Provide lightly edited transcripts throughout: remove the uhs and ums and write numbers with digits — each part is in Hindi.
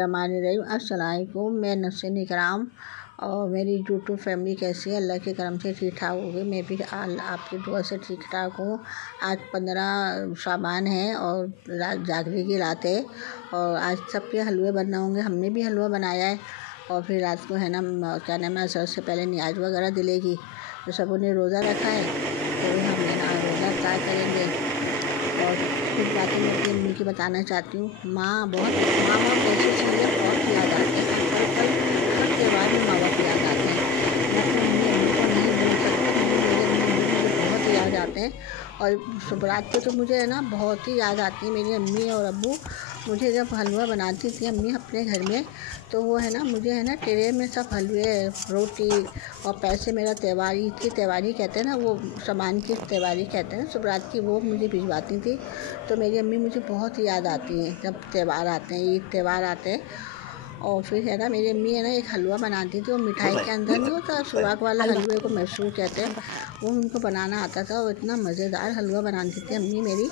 बिस्मिल्लाहिर्रहमानिर्रहीम। अस्सलाम वालेकुम। मैं नस्रीन इकराम और मेरी यूट्यूब फैमिली कैसी है? अल्लाह के करम से ठीक ठाक होगी। मैं भी आपकी दुआ से ठीक ठाक हूँ। आज 15 शाबान है और रात जागने की रात है और आज सबके हलवे बनना होंगे। हमने भी हलवा बनाया है और फिर रात को है ना क्या नाम है, असर से पहले नियाज वगैरह दिलेगी। तो सबों ने रोज़ा रखा है तो हम है ना रोज़ा इफ्तार करेंगे। और कुछ बातें मैं अपनी अम्मी की बताना चाहती हूँ। माँ बाप ऐसी चीज़ है, बहुत याद आते हैं। पल पल हर त्योहार में माँ बाप याद आते हैं। मैं अपनी अम्मी को नहीं भूल सकती। मेरे मुझे बहुत याद आते हैं और शुभरात पे तो मुझे है ना बहुत ही याद आती है मेरी अम्मी और अब्बू। मुझे जब हलवा बनाती थी अम्मी अपने घर में तो वो है ना मुझे है ना ट्रे में सब हलवे, रोटी और पैसे, मेरा त्योहार, ईद की त्योहारी कहते हैं ना, वो सामान की त्योहारी कहते हैं शुभरात की, वो मुझे भिजवाती थी। तो मेरी अम्मी मुझे बहुत याद आती हैं जब त्यौहार आते हैं, ईद त्यौहार आते हैं। और फिर है ना मेरी अम्मी है ना एक हलवा बनाती थी, वो मिठाई के अंदर नहीं होता, सुराख वाला हलवे को मैसूर कहते हैं, वो उनको बनाना आता था और इतना मज़ेदार हलवा बनाती थी अम्मी मेरी,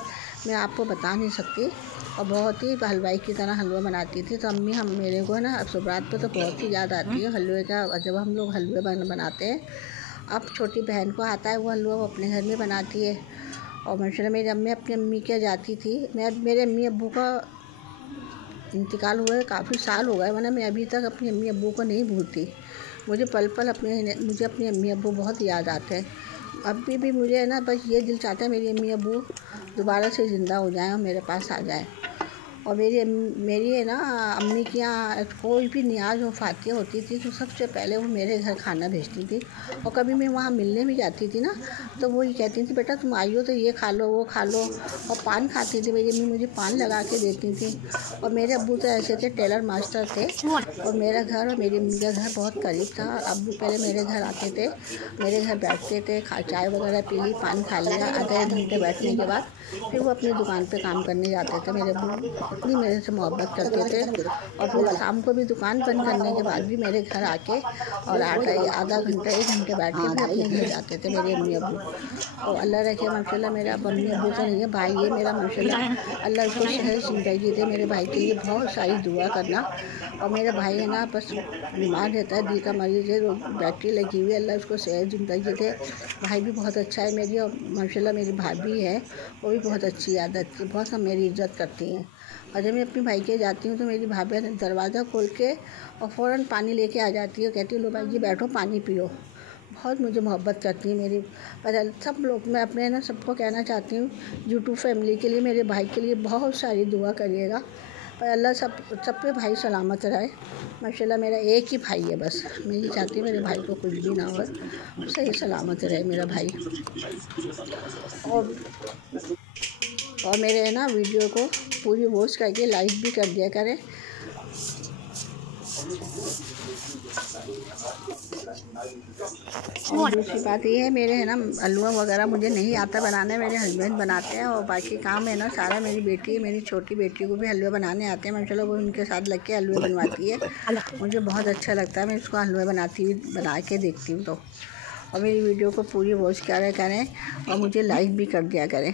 मैं आपको बता नहीं सकती। और बहुत ही हलवाई की तरह हलवा बनाती थी। तो अम्मी हम मेरे को है ना शुभरात पर तो बहुत ही याद आती है हलवे का, जब हम लोग हलवे बनाते हैं। अब छोटी बहन को आता है वो हलवा, वो अपने घर में बनाती है। और माशाल्लाह मेरी अम्मी अपनी अम्मी के जाती थी। मेरे अम्मी अब्बू का इंतकाल हुए काफ़ी साल हो गए, वरना मैं अभी तक अपनी अम्मी अब्बू को नहीं भूलती। मुझे पल पल मुझे अपनी अम्मी अब्बू बहुत याद आते हैं। अभी भी मुझे है ना बस ये दिल चाहता है मेरी अम्मी अब्बू दोबारा से ज़िंदा हो जाएं और मेरे पास आ जाएं। और मेरी है ना अम्मी के यहाँ कोई भी नियाज़ और फातिया होती थी तो सबसे पहले वो मेरे घर खाना भेजती थी। और कभी मैं वहाँ मिलने भी जाती थी ना तो वो ये कहती थी बेटा तुम आई हो तो ये खा लो वो खा लो। और पान खाती थी मेरी अम्मी, मुझे पान लगा के देती थी। और मेरे अब्बू तो ऐसे थे, टेलर मास्टर थे। और मेरा घर और मेरी अम्मी का घर बहुत करीब था। अब्बू पहले मेरे घर आते थे, मेरे घर बैठते थे, चाय वगैरह पी ली, पान खा लिया, आधे घंटे बैठने के बाद फिर वो अपनी दुकान पे काम करने जाते थे। मेरे अब्बू इतनी मेरे से मोहब्बत करते थे। और फिर शाम को भी दुकान बंद करने के बाद भी मेरे घर आके और आधा घंटा 1 घंटे बैठ के फिर अपने घर जाते थे मेरे अम्मी अब्बू। और अल्लाह रखे माशाल्लाह मेरा अम्मी अब्बू तो नहीं है, भाई है मेरा माशाल्लाह, अल्लाह उसको सेहत ज़िंदगी दे। मेरे भाई के लिए बहुत सारी दुआ करना। और मेरा भाई है ना बस बीमार रहता है, दिल का मरीज़ है, बैटरी लगी हुई है, अल्लाह उसको सेहत ज़िंदगी दे। भाई भी बहुत अच्छा है मेरी, और माशाल्लाह मेरी भाभी है वो भी बहुत अच्छी आदत, बहुत सब मेरी इज़्ज़त करती हैं। और जब मैं अपने भाई के जाती हूँ तो मेरी भाभी दरवाज़ा खोल के और फ़ौरन पानी लेके आ जाती है, कहती है लो भाई जी बैठो पानी पियो। बहुत मुझे मोहब्बत करती है मेरी। और सब लोग, मैं अपने ना सबको कहना चाहती हूँ यूट्यूब फैमिली के लिए, मेरे भाई के लिए बहुत सारी दुआ करिएगा। पर अल्लाह सब पे भाई सलामत रहे। माशाल्लाह मेरा एक ही भाई है बस, मैं ये चाहती हूँ मेरे भाई को कुछ भी ना हो, सही सलामत रहे मेरा भाई। और मेरे है ना वीडियो को पूरी वॉच करके लाइक भी कर दिया करें। और दूसरी बात ये है, मेरे है ना हलवा वगैरह मुझे नहीं आता बनाने, मेरे हस्बैंड बनाते हैं। और बाकी काम है ना सारा मेरी बेटी, मेरी छोटी बेटी को भी हलवे बनाने आते हैं माशाल्लाह, वो उनके साथ लग के हलवे बनवाती है। मुझे बहुत अच्छा लगता है, मैं इसको हलवे बना के देखती हूँ तो। और मेरी वीडियो को पूरी वॉच करें और मुझे लाइक भी कर दिया करें।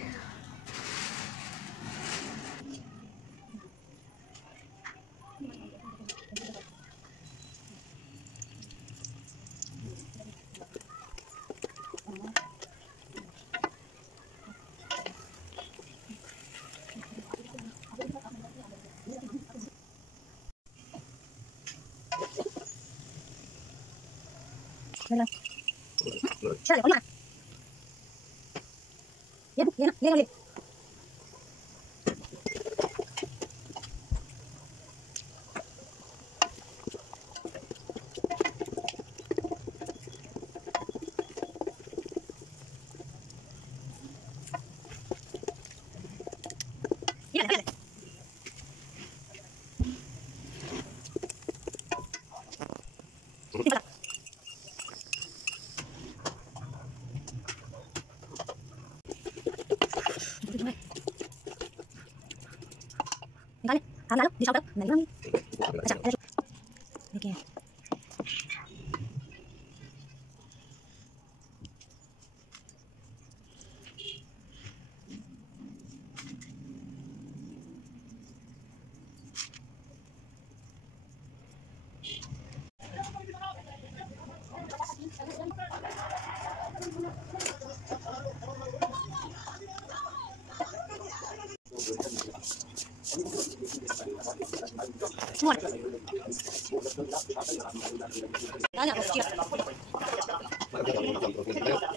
ये निकाले हाथ डालो दिशा तक नहीं। अच्छा देखिए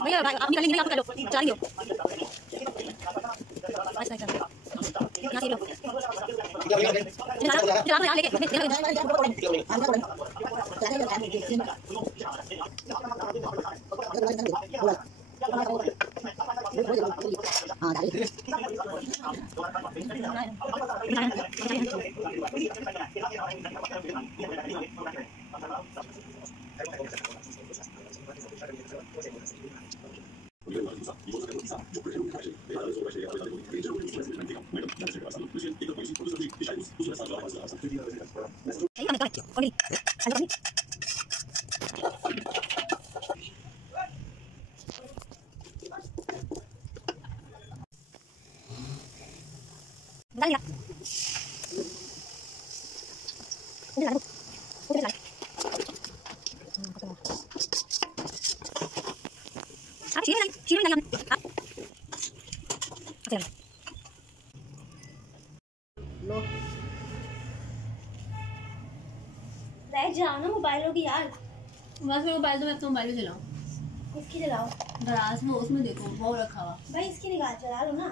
भैया आप निकलेंगे नहीं, आप कर लो, चला रही हो बस नहीं कर यहां से लो चला यार लेके बैठ जाओ ना, मोबाइल होगी यार। बस मेरे मोबाइल तो मैं अपना मोबाइल भी चलाऊं। इसकी चलाओ दराज में, उसमें देखो वो रखा हुआ। भाई इसकी निकाल चला लो ना।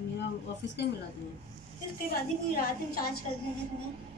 मेरा ऑफिस का ही मिला तुम्हें। इसके बाद ही कोई रात में चार्ज कर देंगे तुम्हें।